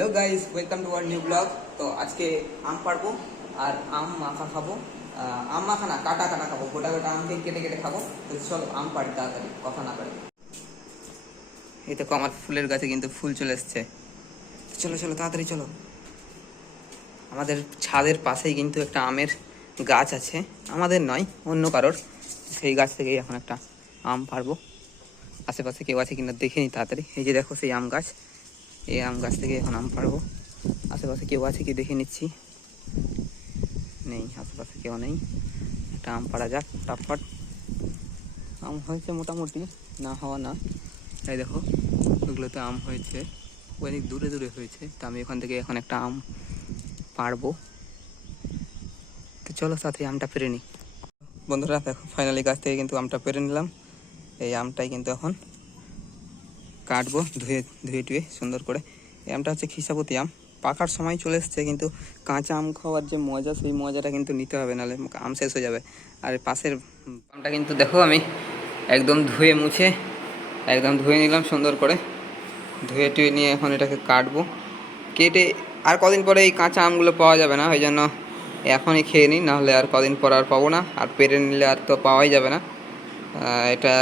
Hello guys welcome to our new blog তো আজকে আম পারব আর আম মাখা খাব। আম মাখা না, কাটা কাটা খাব। গোটা গোটা আমকে কেটে কেটে খাব। তো চলো, আম পারি তাড়াতাড়ি, কথা না পারি এই দেখো, আমার ফুলের গাছে কিন্তু ফুল চলে এসছে। চলো চলো, তাড়াতাড়ি চলো। আমাদের ছাদের পাশেই কিন্তু একটা আমের গাছ আছে। আমাদের নয়, অন্য কারোর। সেই গাছ থেকেই এখন একটা আম পারব আশেপাশে কেউ আছে কিনা দেখে নি তাড়াতাড়ি। এই যে দেখো সেই আম গাছ। এই আম গাছ থেকে এখন আম পারব আশেপাশে কেউ আছে কি দেখে নিচ্ছি? নেই, আশেপাশে কেউ নেই। একটা আম পাড়া যাক ফটাফট আম হয়েছে মোটামুটি, না হওয়া না। এই দেখো ওগুলোতে আম হয়েছে। অনেক দূরে দূরে হয়েছে, তো আমি ওখান থেকে এখন একটা আম পারব তো চলো সাথে আমটা পেরে নিই। বন্ধুরা, দেখো ফাইনালি গাছ থেকে কিন্তু আমটা পেরে নিলাম। এই আমটাই কিন্তু এখন কাটবো, ধুয়ে ধুয়ে টুয়ে সুন্দর করে। আমটা হচ্ছে খিসাপতি আম। পাকার সময় চলে এসছে, কিন্তু কাঁচা আম খাওয়ার যে মজা, সেই মজাটা কিন্তু নিতে হবে, নাহলে আম শেষ হয়ে যাবে। আর পাশের আমটা কিন্তু দেখো আমি একদম ধুয়ে মুছে, একদম ধুয়ে নিলাম সুন্দর করে। ধুয়ে টুয়ে নিয়ে এখন এটাকে কাটবো। কেটে আর কদিন পরে এই কাঁচা আমগুলো পাওয়া যাবে না, ওই জন্য এখনই খেয়ে নিই, নাহলে আর কদিন পর আর পাবো না। আর পেরে নিলে আর তো পাওয়াই যাবে না। এটা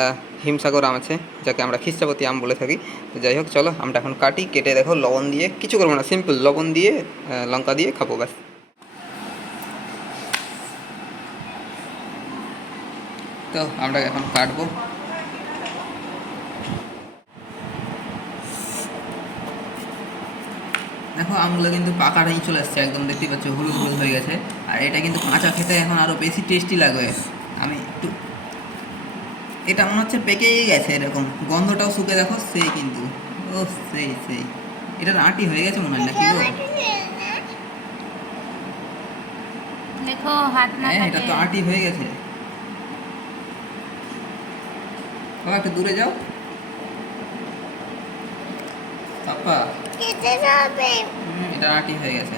হিমসাগর আম আছে, যাকে আমরা খ্রিস্টাপতি আম বলে থাকি। তো যাই হোক, চলো আমরা এখন কাটি, কেটে দেখো, লবণ দিয়ে কিছু করব না সিম্পল লবণ দিয়ে লঙ্কা দিয়ে খাব, ব্যাস। তো আমরা এখন কাটবো। দেখো, আমগুলো কিন্তু পাকাটাই চলে আসছে, একদম দেখতে পাচ্ছ হলুদ হলুদ হয়ে গেছে। আর এটা কিন্তু কাঁচা খেতে এখন আরও বেশি টেস্টি লাগবে। আমি একটু এটা মনে হচ্ছে পেকেই গেছে এরকম। গন্ধটাও শুকে দেখো সেই কিন্তু। ও সেই সেই। এটার আটি হয়ে গেছে মনে হয় নাকি গো? দেখো হাত না হ্যাঁ এটা তো আটি হয়ে গেছে। বাবা একটু দূরে যাও। পাপা হুম, এটা আটি হয়ে গেছে।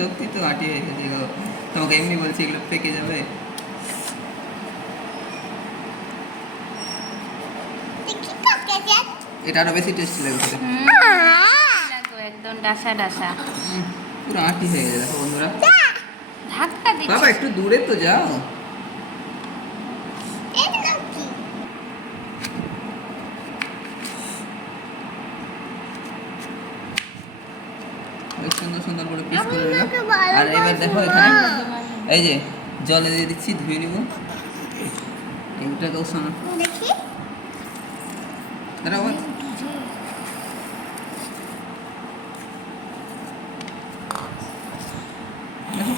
সত্যি তো আটি হয়ে গেছে গো। তোমাকে এমনি বলছি এগুলো পেকে যাবে। এটা আরও বেশি টেস্ট লাগছে একদম ডাসা ডাসা। পুরো আটি হয়ে গেছে দেখো বন্ধুরা। ধাক্কা বাবা একটু দূরে তো যাও বেশ সুন্দর সুন্দর করে পিস করে দিলাম আর এবার দেখো এখানে এই যে জলে দিয়ে দিচ্ছি ধুয়ে নিব। এইটাকেও শোনো দাঁড়াও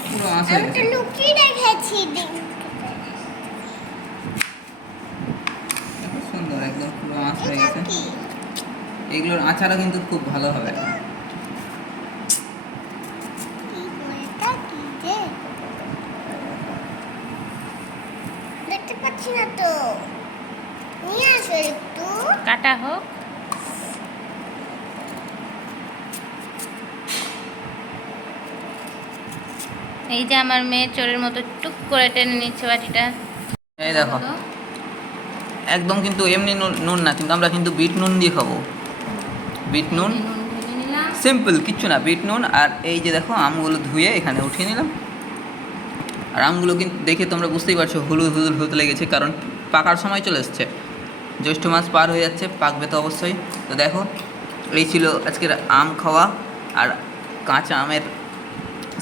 পুরো আঁশ হয়ে গেছে। সুন্দর একদম পুরো হয়ে গেছে। এগুলোর আচারও কিন্তু খুব ভালো হবে। দেখতে পাচ্ছি না তো। নিয়ে আসো একটু। কাটা হোক। এই যে আমার মেয়ে চোরের মতো টুক করে টেনে নিচ্ছে বাটিটা। এই দেখো। একদম কিন্তু এমনি নুন নুন না কিন্তু আমরা কিন্তু বিট নুন দিয়ে খাব। বিট নুন। সিম্পল কিচ্ছু না বিট নুন। আর এই যে দেখো আমগুলো ধুয়ে এখানে উঠিয়ে নিলাম। আর আমগুলো কিন্তু দেখে তোমরা বুঝতেই পারছ হলুদ হলুদ হতে লেগেছে, কারণ পাকার সময় চলে এসছে। জ্যৈষ্ঠ মাস পার হয়ে যাচ্ছে, পাকবে তো অবশ্যই। তো দেখো, এই ছিল আজকের আম খাওয়া আর কাঁচা আমের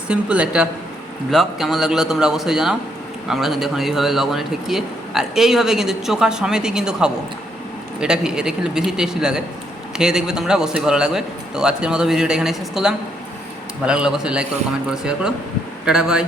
সিম্পল একটা ব্লগ কেমন লাগল তোমরা অবশ্যই জানাও। আমরা কিন্তু এখন এইভাবে লবণে ঠেকিয়ে, আর এইভাবে কিন্তু চোখা সমেতই কিন্তু খাব। এটা কি এটা খেলে বেশি টেস্টি লাগে। খেয়ে দেখবে তোমরা, অবশ্যই ভালো লাগবে। তো আজকের মতো ভিডিওটা এখানে শেষ করলাম। ভালো লাগলে অবশ্যই লাইক করো কমেন্ট করো শেয়ার করো। Tata bye